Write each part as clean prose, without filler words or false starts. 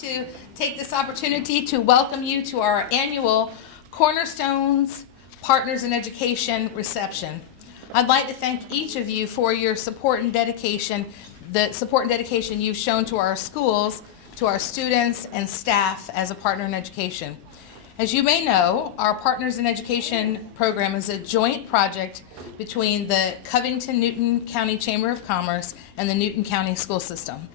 to take this opportunity to welcome you to our annual Cornerstones Partners in Education reception. I'd like to thank each of you for your support and dedication, the support and dedication you've shown to our schools, to our students and staff as a partner in education. As you may know, our Partners in Education program is a joint project between the Covington-Newton County Chamber of Commerce and the Newton County School System.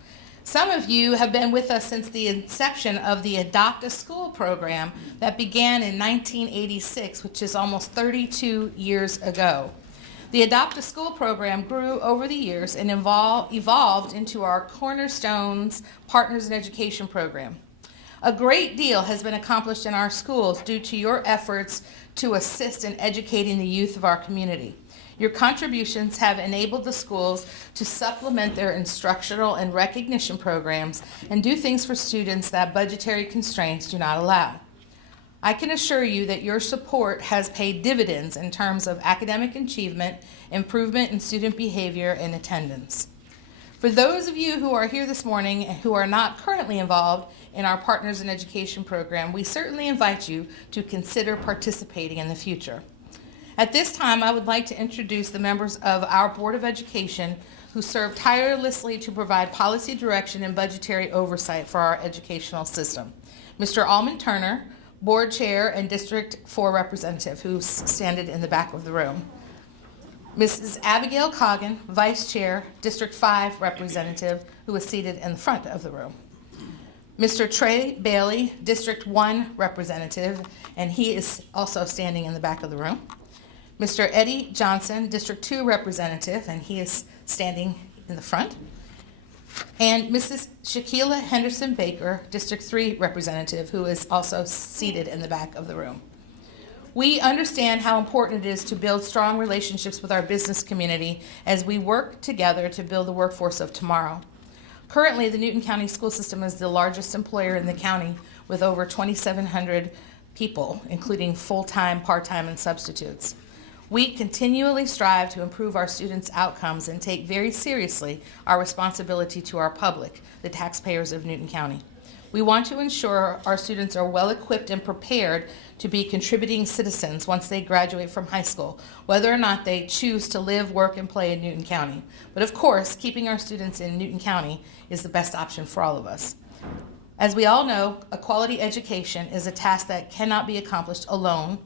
Some of you have been with us since the inception of the Adopt a School program that began in 1986, which is almost 32 years ago. The Adopt a School program grew over the years and evolved into our Cornerstones Partners in Education program. A great deal has been accomplished in our schools due to your efforts to assist in educating the youth of our community. Your contributions have enabled the schools to supplement their instructional and recognition programs and do things for students that budgetary constraints do not allow. I can assure you that your support has paid dividends in terms of academic achievement, improvement in student behavior, and attendance. For those of you who are here this morning and who are not currently involved in our Partners in Education program, we certainly invite you to consider participating in the future. At this time, I would like to introduce the members of our Board of Education who serve tirelessly to provide policy direction and budgetary oversight for our educational system. Mr. Almond Turner, Board Chair and District 4 Representative, who's standing in the back of the room. Mrs. Abigail Coggin, Vice Chair, District 5 Representative, who is seated in the front of the room. Mr. Trey Bailey, District 1 Representative, and he is also standing in the back of the room. Mr. Eddie Johnson, District 2 Representative, and he is standing in the front. And Mrs. Shaquila Henderson Baker, District 3 Representative, who is also seated in the back of the room. We understand how important it is to build strong relationships with our business community as we work together to build the workforce of tomorrow. Currently, the Newton County School System is the largest employer in the county with over 2,700 people, including full-time, part-time, and substitutes. We continually strive to improve our students' outcomes and take very seriously our responsibility to our public, the taxpayers of Newton County. We want to ensure our students are well equipped and prepared to be contributing citizens once they graduate from high school, whether or not they choose to live, work, and play in Newton County. But of course, keeping our students in Newton County is the best option for all of us. As we all know, a quality education is a task that cannot be accomplished alone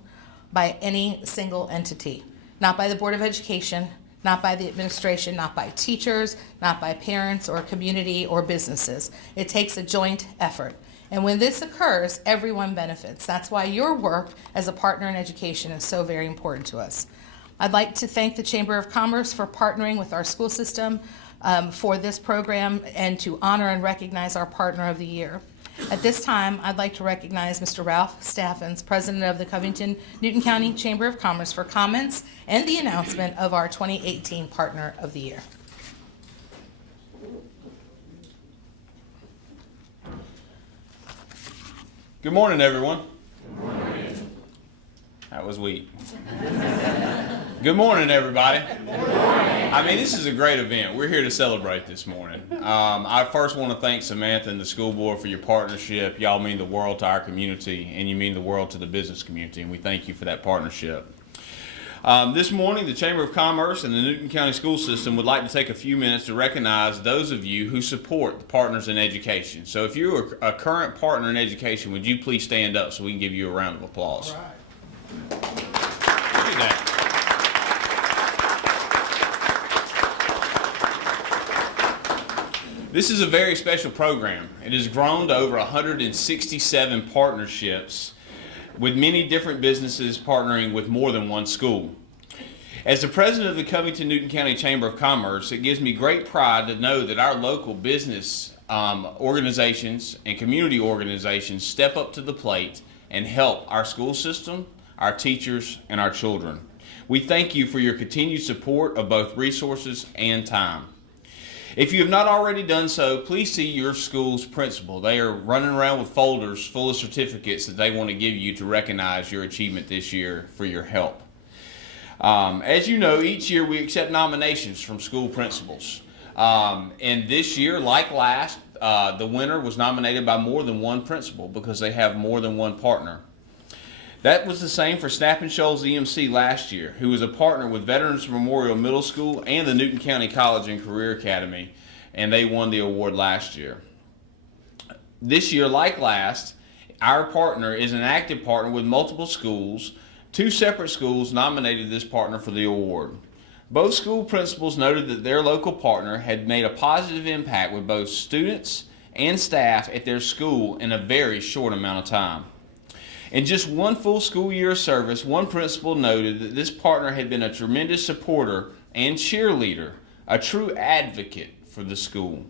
by any single entity, not by the Board of Education, not by the administration, not by teachers, not by parents or community or businesses. It takes a joint effort. And when this occurs, everyone benefits. That's why your work as a partner in education is so very important to us. I'd like to thank the Chamber of Commerce for partnering with our school system for this program and to honor and recognize our Partner of the Year. At this time, I'd like to recognize Mr. Ralph Staffens, President of the Covington-Newton County Chamber of Commerce, for comments and the announcement of our 2018 Partner of the Year. Good morning, everyone. Good morning. That was weak. Good morning, everybody. Good morning. I mean, this is a great event. We're here to celebrate this morning. I first want to thank Samantha and the school board for your partnership. Y'all mean the world to our community, and you mean the world to the business community, and we thank you for that partnership. This morning, the Chamber of Commerce and the Newton County School System would like to take a few minutes to recognize those of you who support the Partners in Education. So if you're a current partner in education, would you please stand up so we can give you a round of applause? All right. Do that. This is a very special program. It has grown to over 167 partnerships with many different businesses partnering with more than one school. As the president of the Covington-Newton County Chamber of Commerce, it gives me great pride to know that our local business organizations and community organizations step up to the plate and help our school system, our teachers, and our children. We thank you for your continued support of both resources and time. If you have not already done so, please see your school's principal. They are running around with folders full of certificates that they want to give you to recognize your achievement this year for your help. As you know, each year we accept nominations from school principals. And this year, like last, the winner was nominated by more than one principal because they have more than one partner. That was the same for Snap and Shoals EMC last year, who was a partner with Veterans Memorial Middle School and the Newton County College and Career Academy, and they won the award last year. This year, like last, our partner is an active partner with multiple schools. 2 separate schools nominated this partner for the award. Both school principals noted that their local partner had made a positive impact with both students and staff at their school in a very short amount of time. In just one full school year of service, one principal noted that this partner had been a tremendous supporter and cheerleader, a true advocate for the school.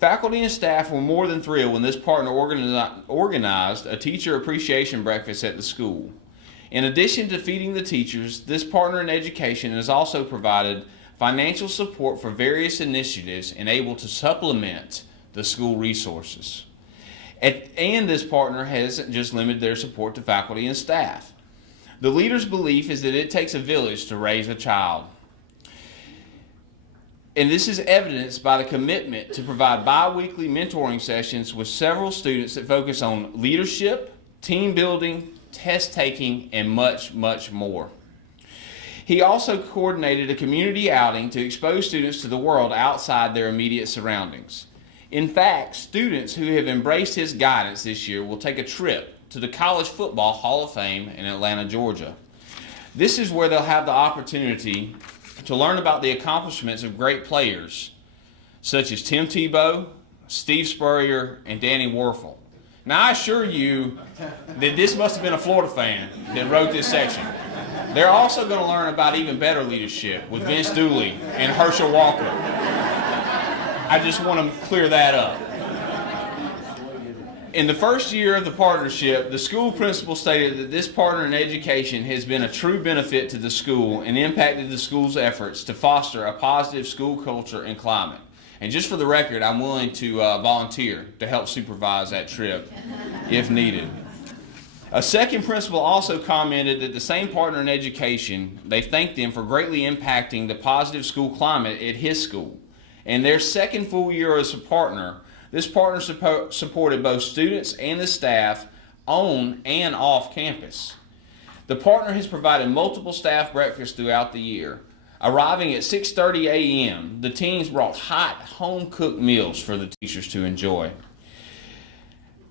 Faculty and staff were more than thrilled when this partner organized a teacher appreciation breakfast at the school. In addition to feeding the teachers, this partner in education has also provided financial support for various initiatives and able to supplement the school resources. And this partner hasn't just limited their support to faculty and staff. The leader's belief is that it takes a village to raise a child. And this is evidenced by the commitment to provide bi-weekly mentoring sessions with several students that focus on leadership, team building, test taking, and much, much more. He also coordinated a community outing to expose students to the world outside their immediate surroundings. In fact, students who have embraced his guidance this year will take a trip to the College Football Hall of Fame in Atlanta, Georgia. This is where they'll have the opportunity to learn about the accomplishments of great players such as Tim Tebow, Steve Spurrier, and Danny Werfel. Now, I assure you that this must have been a Florida fan that wrote this section. They're also going to learn about even better leadership with Vince Dooley and Herschel Walker. I just want to clear that up. In the first year of the partnership, the school principal stated that this partner in education has been a true benefit to the school and impacted the school's efforts to foster a positive school culture and climate. And just for the record, I'm willing to volunteer to help supervise that trip if needed. A second principal also commented that the same partner in education, they thanked them for greatly impacting the positive school climate at his school. In their second full year as a partner, this partner supported both students and the staff on and off campus. The partner has provided multiple staff breakfasts throughout the year. Arriving at 6:30 a.m., the teams brought hot, home-cooked meals for the teachers to enjoy.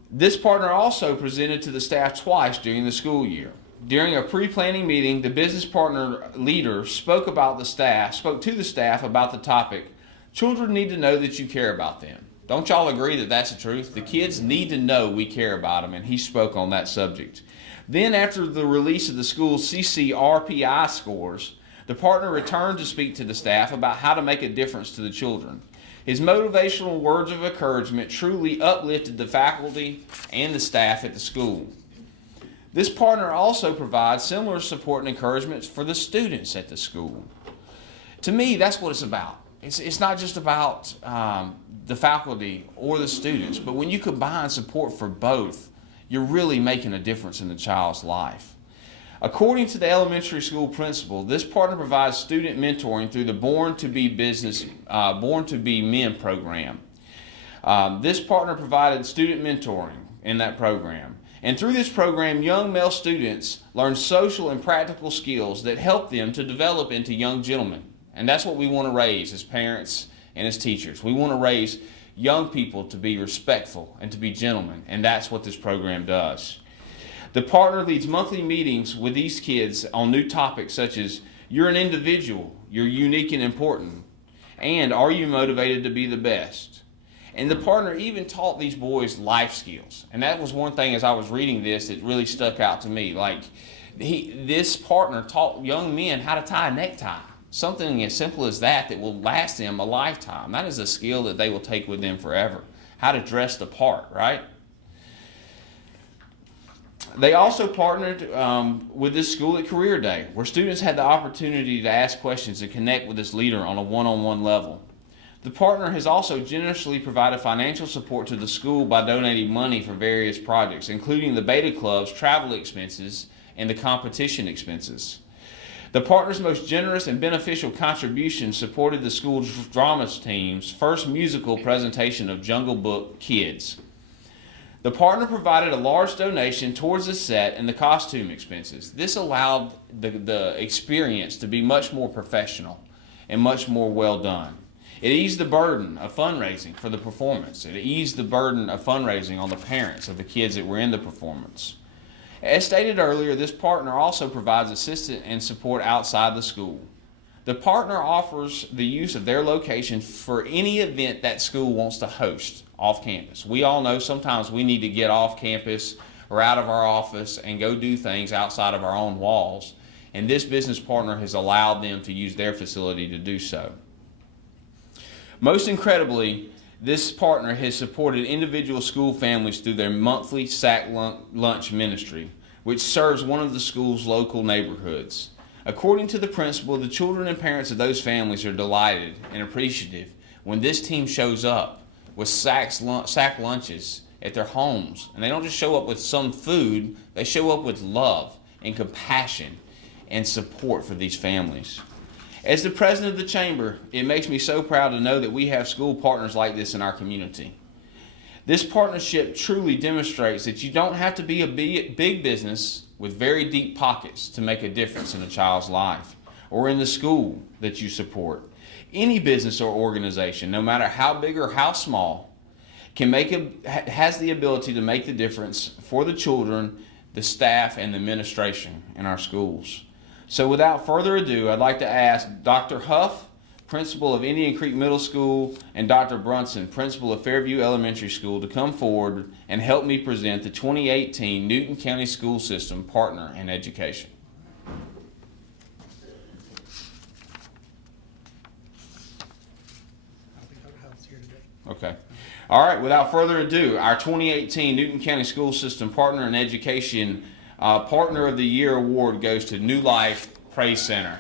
This partner also presented to the staff twice during the school year. During a pre-planning meeting, the business partner leader spoke to the staff about the topic, "Children need to know that you care about them." Don't y'all agree that that's the truth? The kids need to know we care about them, and he spoke on that subject. Then, after the release of the school's CCRPI scores, the partner returned to speak to the staff about how to make a difference to the children. His motivational words of encouragement truly uplifted the faculty and the staff at the school. This partner also provides similar support and encouragement for the students at the school. To me, that's what it's about. It's not just about the faculty or the students, but when you combine support for both, you're really making a difference in the child's life. According to the elementary school principal, this partner provides student mentoring through the Born to Be Men program. This partner provided student mentoring in that program. And through this program, young male students learn social and practical skills that help them to develop into young gentlemen. And that's what we want to raise as parents and as teachers. We want to raise young people to be respectful and to be gentlemen, and that's what this program does. The partner leads monthly meetings with these kids on new topics such as, you're an individual, you're unique and important, and are you motivated to be the best? And the partner even taught these boys life skills. And that was one thing as I was reading this that really stuck out to me. This partner taught young men how to tie a necktie. Something as simple as that will last them a lifetime. That is a skill that they will take with them forever. How to dress the part, right? They also partnered with this school at Career Day, where students had the opportunity to ask questions and connect with this leader on a one-on-one level. The partner has also generously provided financial support to the school by donating money for various projects, including the Beta Club's travel expenses and the competition expenses. The partner's most generous and beneficial contribution supported the school's drama team's first musical presentation of Jungle Book Kids. The partner provided a large donation towards the set and the costume expenses. This allowed the experience to be much more professional and much more well done. It eased the burden of fundraising for the performance. It eased the burden of fundraising on the parents of the kids that were in the performance. As stated earlier, this partner also provides assistance and support outside the school. The partner offers the use of their location for any event that school wants to host off campus. We all know sometimes we need to get off campus or out of our office and go do things outside of our own walls, and this business partner has allowed them to use their facility to do so. Most incredibly, this partner has supported individual school families through their monthly sack lunch ministry, which serves one of the school's local neighborhoods. According to the principal, the children and parents of those families are delighted and appreciative when this team shows up with sack lunches at their homes. And they don't just show up with some food, they show up with love and compassion and support for these families. As the president of the chamber, it makes me so proud to know that we have school partners like this in our community. This partnership truly demonstrates that you don't have to be a big business with very deep pockets to make a difference in a child's life or in the school that you support. Any business or organization, no matter how big or how small, has the ability to make the difference for the children, the staff, and the administration in our schools. So without further ado, I'd like to ask Dr. Huff, principal of Indian Creek Middle School, and Dr. Brunson, principal of Fairview Elementary School, to come forward and help me present the 2018 Newton County School System Partner in Education. Okay. All right, without further ado, our 2018 Newton County School System Partner in Education Partner of the Year Award goes to New Life Praise Center.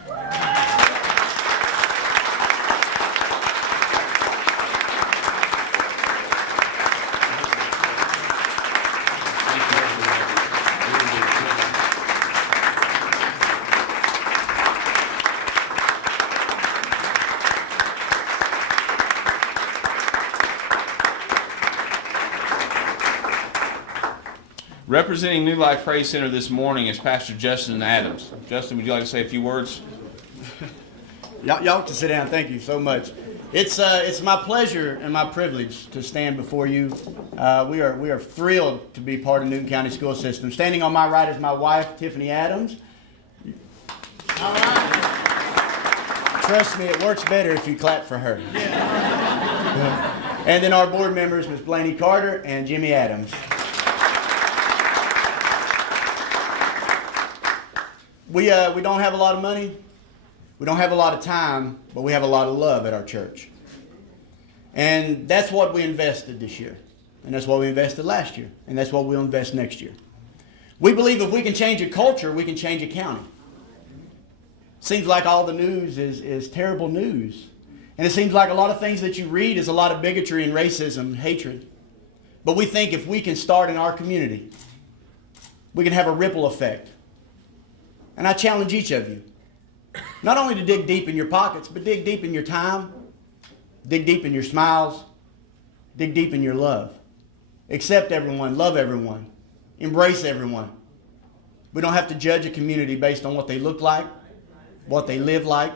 Representing New Life Praise Center this morning is Pastor Justin Adams. Justin, would you like to say a few words? Y'all can sit down. Thank you so much. It's my pleasure and my privilege to stand before you. We are thrilled to be part of Newton County School System. Standing on my right is my wife, Tiffany Adams. All right. Trust me, it works better if you clap for her. And then our board members, Ms. Blaney Carter and Jimmy Adams. We don't have a lot of money, we don't have a lot of time, but we have a lot of love at our church. And that's what we invested this year. And that's what we invested last year. And that's what we'll invest next year. We believe if we can change a culture, we can change a county. Seems like all the news is terrible news. And it seems like a lot of things that you read is a lot of bigotry and racism, hatred. But we think if we can start in our community, we can have a ripple effect. And I challenge each of you, not only to dig deep in your pockets, but dig deep in your time, dig deep in your smiles, dig deep in your love. Accept everyone, love everyone, embrace everyone. We don't have to judge a community based on what they look like, what they live like,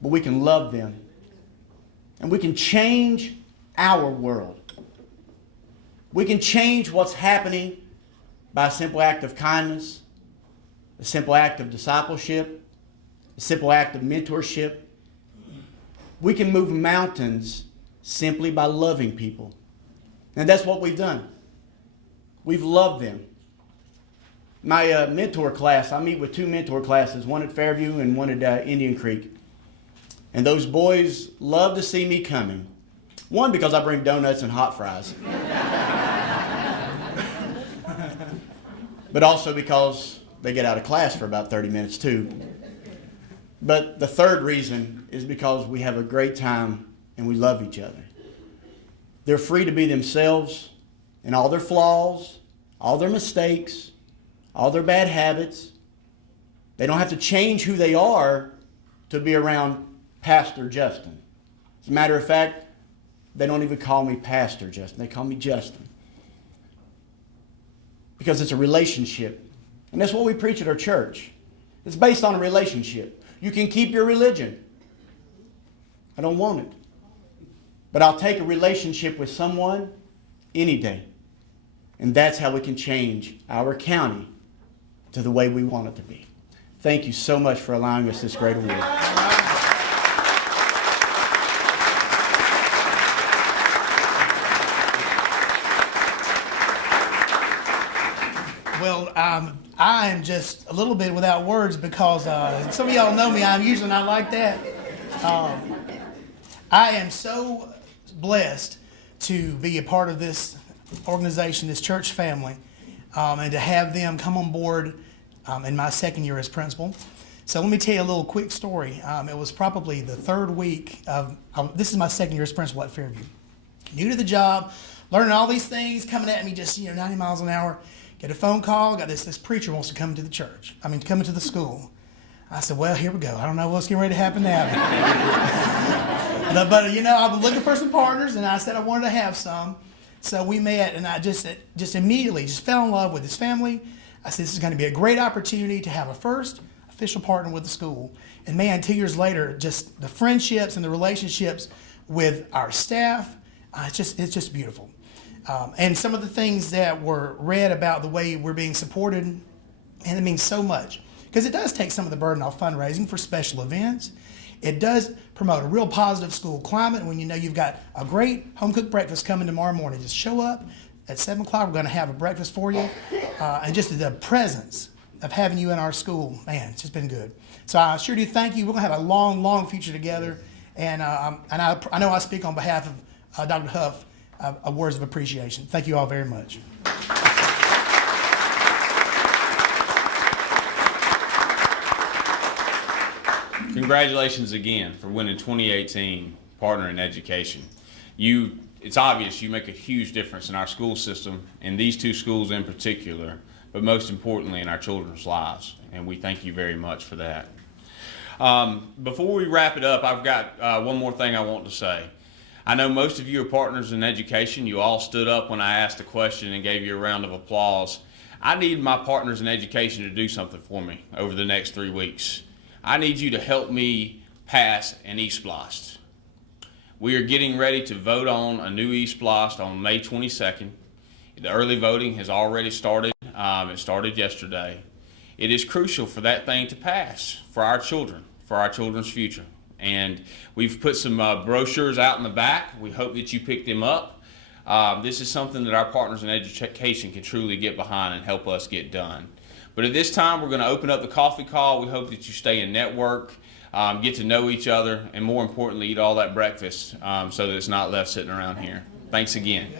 but we can love them. And we can change our world. We can change what's happening by a simple act of kindness, a simple act of discipleship, a simple act of mentorship. We can move mountains simply by loving people. And that's what we've done. We've loved them. My mentor class, I meet with two mentor classes, one at Fairview and one at Indian Creek. And those boys love to see me coming. One, because I bring donuts and hot fries. But also because they get out of class for about 30 minutes too. But the third reason is because we have a great time and we love each other. They're free to be themselves and all their flaws, all their mistakes, all their bad habits. They don't have to change who they are to be around Pastor Justin. As a matter of fact, they don't even call me Pastor Justin. They call me Justin. Because it's a relationship. And that's what we preach at our church. It's based on a relationship. You can keep your religion. I don't want it. But I'll take a relationship with someone any day. And that's how we can change our county to the way we want it to be. Thank you so much for allowing us this great award. Well, I am just a little bit without words because some of y'all know me. I'm usually not like that. I am so blessed to be a part of this organization, this church family, and to have them come on board in my second year as principal. So let me tell you a little quick story. It was probably the third week of, this is my second year as principal at Fairview. New to the job, learning all these things, coming at me just, 90 miles an hour. Get a phone call, got this preacher wants to come to the church. Come into the school. I said, well, here we go. I don't know what's getting ready to happen now. but I've been looking for some partners, and I said I wanted to have some. So we met, and I just immediately fell in love with his family. I said, this is going to be a great opportunity to have a first official partner with the school. And man, 2 years later, just the friendships and the relationships with our staff, it's just beautiful. And some of the things that were read about the way we're being supported, and it means so much. Because it does take some of the burden off fundraising for special events. It does promote a real positive school climate when you've got a great home-cooked breakfast coming tomorrow morning. Just show up at 7 o'clock. We're going to have a breakfast for you. And just the presence of having you in our school, man, it's just been good. So I sure do thank you. We're going to have a long, long future together. And I know I speak on behalf of Dr. Huff. Words of appreciation. Thank you all very much. Congratulations again for winning 2018 Partner in Education. It's obvious you make a huge difference in our school system, in these two schools in particular, but most importantly in our children's lives, and we thank you very much for that. Before we wrap it up, I've got one more thing I want to say. I know most of you are partners in education. You all stood up when I asked a question and gave you a round of applause. I need my partners in education to do something for me over the next 3 weeks. I need you to help me pass an eSplost. We are getting ready to vote on a new eSplost on May 22nd. The early voting has already started. It started yesterday. It is crucial for that thing to pass for our children, for our children's future. And we've put some brochures out in the back. We hope that you pick them up. This is something that our partners in education can truly get behind and help us get done. But at this time, we're going to open up the coffee call. We hope that you stay in network, get to know each other, and more importantly, eat all that breakfast so that it's not left sitting around here. Thanks again.